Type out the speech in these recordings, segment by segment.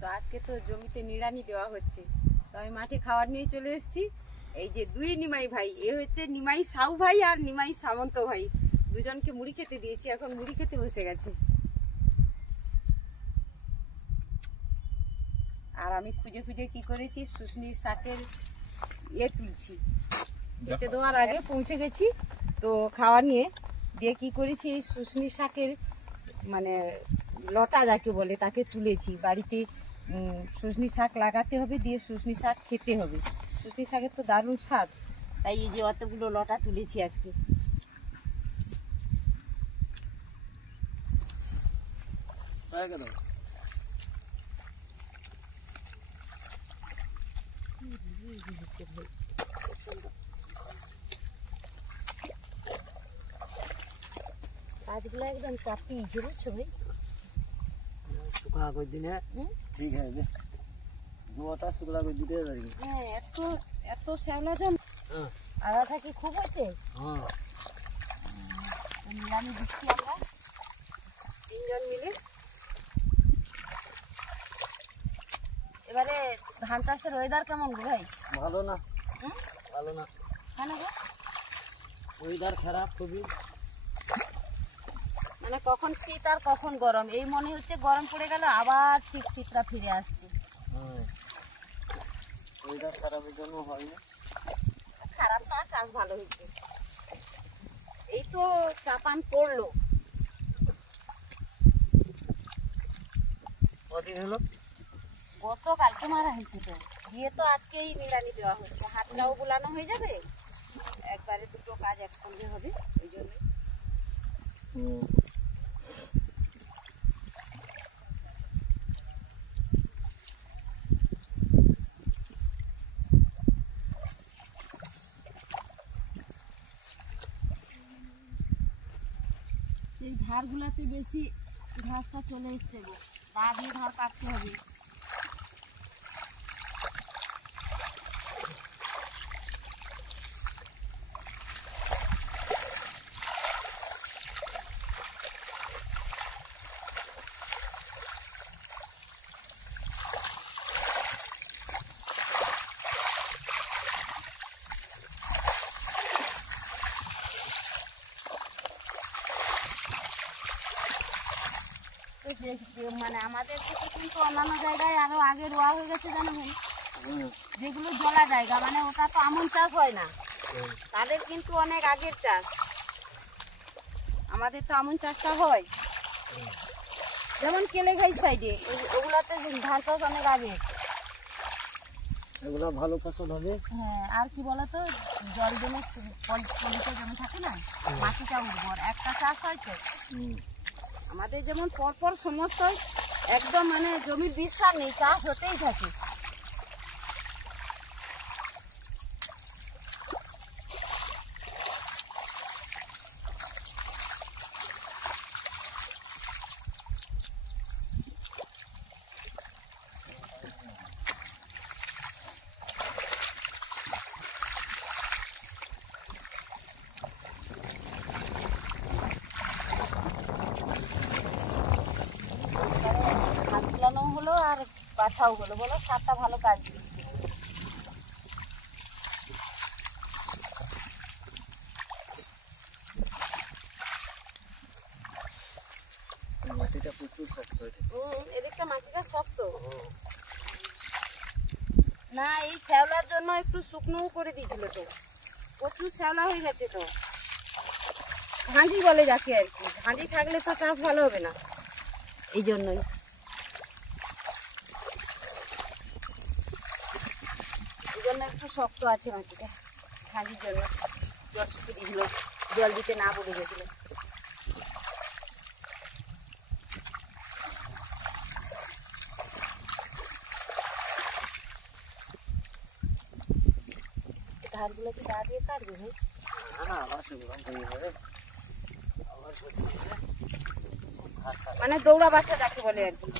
তো আজকে তো জমিতে নিড়ানি দেওয়া হচ্ছে, তো আমি মাঠে খাবার নিয়ে চলে এসেছি। এই যে দুই নিমাই ভাই, এ হচ্ছে নিমাই সাউ ভাই আর নিমাই সামন্ত ভাই, দুজনকে মুড়ি খেতে দিয়েছি, এখন মুড়ি খেতে বসে গেছে। আর আমি খুঁজে খুঁজে কি করেছি, শুশনি শাকের তুলছি, কেটে দেওয়ার আগে পৌঁছে গেছি। তো খাওয়া নিয়ে দিয়ে কি করেছি, এই শুশনি শাকের মানে লটা যাকে বলে তাকে তুলেছি। বাড়িতে শুশনি শাক লাগাতে হবে, দিয়ে শুশনি শাক খেতে হবে। শুশনি শাকের তো দারুণ স্বাদ, তাই এই যে অতগুলো লটা তুলেছি আজকে। কাজগুলো একদম চাপিয়েছে, বুঝছো ভাই? শুকনা করে দিনে ঠিক আছে, দুটা শুকনা করে দিতে পারি। হ্যাঁ, এত শ্যাওলা জম আদা থাকি খুব হয়েছে। নিরামি দিচ্ছি আমরা তিনজন মিলে। এবারে ধান চাষের ওয়েদার কেমন গো ভাই? ভালো না, ভালো না। কেন গো? ওয়েদার খারাপ খুবই, মানে কখন শীত আর কখন গরম, এই মনে হচ্ছে গরম পড়ে গেল আবার ঠিক শীতটা ফিরে আসছে। ওয়েদার খারাপের জন্য হয় না। খারাপ না, চাষ ভালো হয়েছে। এই তো চাপান পড়লো। কদিন হলো? গতকালকে মারা হয়েছে, তো দিয়ে তো আজকেই নিড়ানি দেওয়া হচ্ছে। হাতটাও বুলানো হয়ে যাবে, একবারে দুটো কাজ একসঙ্গে হবে, ওই জন্যই। এই ধারগুলাতে বেশি ঘাসটা চলে এসছে গো, দা দিয়ে ধার কাটতে হবে। মানে আমাদের থেকে কিন্তু অন্যান্য জায়গায় আরো আগে রোয়া হয়ে গেছে, জানো ভাই? যেগুলো জলা জায়গা, মানে ওটা তো আমন চাষ হয় না, তাদের কিন্তু অনেক আগের চাষ। আমাদের তো আমন চাষটা হয়, যেমন কেলেঘাই সাইডে, ওগুলাতে ধান চাষ অনেক আগে। এগুলো ভালো ফসল হবে। হ্যাঁ, আর কি বলতো, জল জমে পলিতে জমে থাকে না, মাটিটা উর্বর, একটা চাষ হয় তো। আমাদের যেমন পরপর সমস্ত একদম মানে জমির বিস্তার নেই, চাষ হতেই থাকে। হলো আর বাছাও হলো, বলো সারটা ভালো কাজ দিচ্ছে। মাটিটা প্রচুর শক্ত, এদিকটা মাটিটা শক্ত না, এই শ্যাওলার জন্য একটু শুকনো করে দিয়েছিল, তো প্রচুর শ্যাওলা হয়ে গেছে। তো ঝাঁঝি বলে যাকে আর কি, ঝাঁঝি থাকলে তো চাষ ভালো হবে না, এই জন্যই। এই জন্য একটু শক্ত আছে মাটিটা, ঝাঁঝির জন্য জল শুকিয়ে দিয়েছিল, জল দিতে না পড়ে গেছিল। ধারগুলো কি দা দিয়ে কাটবে ভাই? মানে দৌড়া বাচ্চা যাকে বলে আর কি।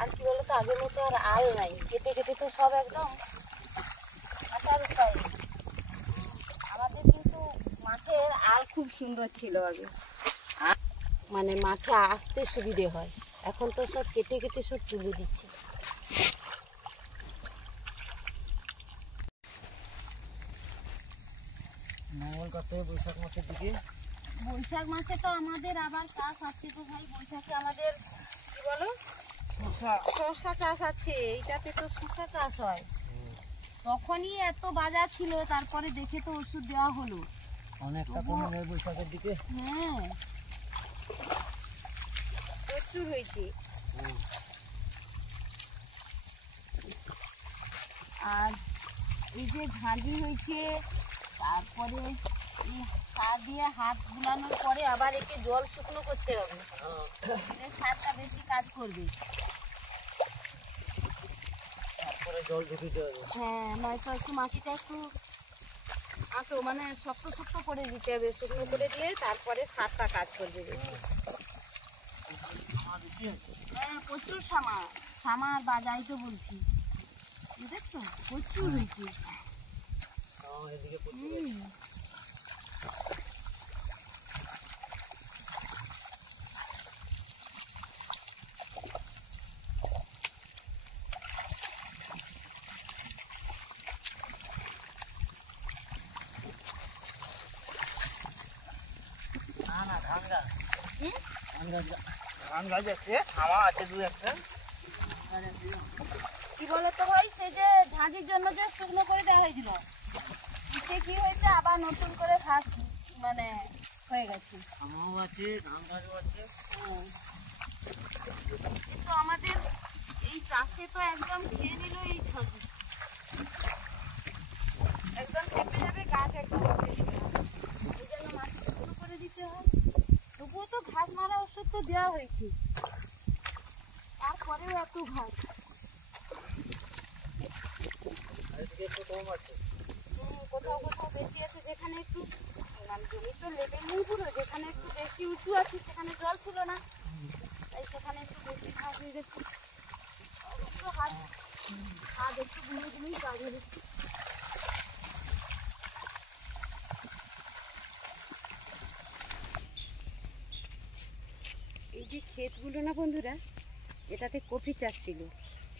আর কি বলতো, আগের মতো আর আল নাই, কেটে কেটে তো সব একদম কাটার উপায়। আমাদের কিন্তু মাঠের আল খুব খুব সুন্দর ছিল আগে, মানে মাঠে আসতে সুবিধে হয়। এখন তো সব কেটে কেটে সব তুলে দিচ্ছে। মঙ্গল করতে হবে বৈশাখ মাসের দিকে। বৈশাখ মাসে তো আমাদের আবার চাষ আছে তো ভাই, বৈশাখে আমাদের কি বলো শসা চাষ আছে, এইটাতে তো শসা চাষ হয়। তখনই এত বাজার ছিল, তারপরে দেখে তো ওষুধ দেওয়া হলো। অনেকটা কমে যাবে বৈশাখের দিকে। হ্যাঁ, প্রচুর হয়েছে। আর এই যে ঝাঁঝি হয়েছে, তারপরে এই সার দিয়ে হাত বুলানোর পরে আবার একে জল শুকনো করতে হবে, তাহলে সারটা বেশি কাজ করবে। তারপরে জল ঢুকিতে হবে। হ্যাঁ, নয়তো একটু মাটিটা একটু আঁটো, মানে শক্ত শক্ত করে দিতে হবে, শুকনো করে দিয়ে তারপরে সারটা কাজ করবে বেশি। হ্যাঁ, প্রচুর সামার বাজাই তো বলছি, দেখছো প্রচুর হয়েছে। এদিকে ধান গাছ আছে, সামা আছে দু একটা। কি বলতো ভাই, সেই যে ঝাঁঝির জন্য যে শুকনো করে দেওয়া হয়েছিল, সে কি হয়েছে আবার নতুন করে ঘাস মানে হয়ে গেছে। সামাও আছে, ধান গাছও আছে। তো আমাদের এই চাষে তো একদম খেয়ে নিল এই ঝাঁঝি, একদম চেপে যাবে, গাছ একদম উঠে দিবে। এই জন্য মাটি শুকনো করে দিতে হয়। তবুও তো ঘাস মারা ওষুধ তো দেওয়া হয়েছে, তারপরেও এত ঘাস। কোথাও কোথাও বেশি আছে, যেখানে একটু জমি তো লেভেল নেই পুরো, যেখানে একটু বেশি উঁচু আছে সেখানে জল ছিল না, তাই সেখানে একটু বেশি ঘাস হয়ে গেছে। একটু হাত একটু ঘুমিয়ে দিলেই কাজ হয়ে যাচ্ছে। এই যে ক্ষেতগুলো না বন্ধুরা, এটাতে কফি চাষ ছিল,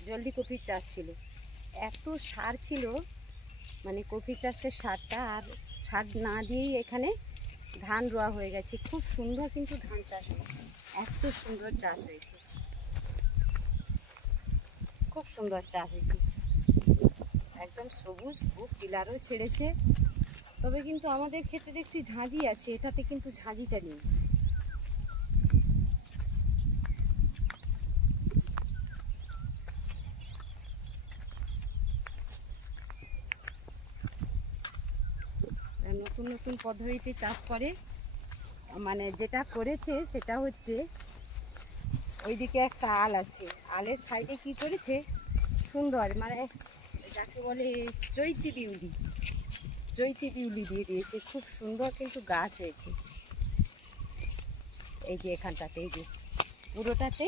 জলদি কফির চাষ ছিল। এত সার ছিল, মানে কফি চাষের সারটা, আর সার না দিয়েই এখানে ধান রোয়া হয়ে গেছে। খুব সুন্দর কিন্তু ধান চাষ হয়েছে, এত সুন্দর চাষ হয়েছে, খুব সুন্দর চাষ হয়েছে, একদম সবুজ, খুব পিলারও ছেড়েছে। তবে কিন্তু আমাদের ক্ষেতে দেখছি ঝাঁঝি আছে, এটাতে কিন্তু ঝাঁঝিটা নেই। নতুন নতুন পদ্ধতিতে চাষ করে, মানে যেটা করেছে সেটা হচ্ছে ওইদিকে একটা আল আছে, আলের সাইডে কি করেছে সুন্দর, মানে যাকে বলে চৈতি বিউলি দিয়ে দিয়েছে, খুব সুন্দর কিন্তু গাছ হয়েছে। এই যে এখানটাতে, এই যে পুরোটাতে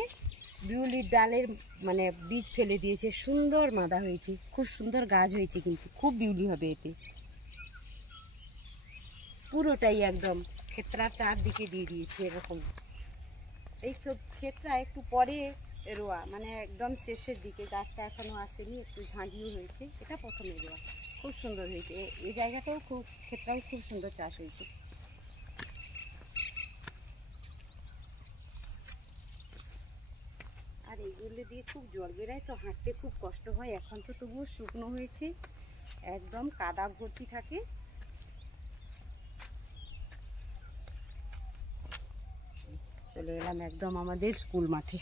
বিউলির ডালের মানে বীজ ফেলে দিয়েছে, সুন্দর মাদা হয়েছে, খুব সুন্দর গাছ হয়েছে, কিন্তু খুব বিউলি হবে এতে। পুরোটাই একদম ক্ষেত্রার চারদিকে দিয়ে দিয়েছে এরকম। এই ক্ষেত্রা একটু পরে রোয়া, মানে একদম শেষের দিকে, গাছটা এখনো আসেনি, একটু ঝাঁঝিও হয়েছে, এটা প্রথমে রোয়া। খুব সুন্দর হয়েছে, এই জায়গাটাও খুব, ক্ষেত্রাও খুব সুন্দর চাষ হয়েছে। আর এইগুলো দিয়ে খুব জল বেরায়, তো হাঁটতে খুব কষ্ট হয়। এখন তো তবুও শুকনো হয়েছে, একদম কাদা ভর্তি থাকে। চলে এলাম একদম আমাদের স্কুল মাঠে।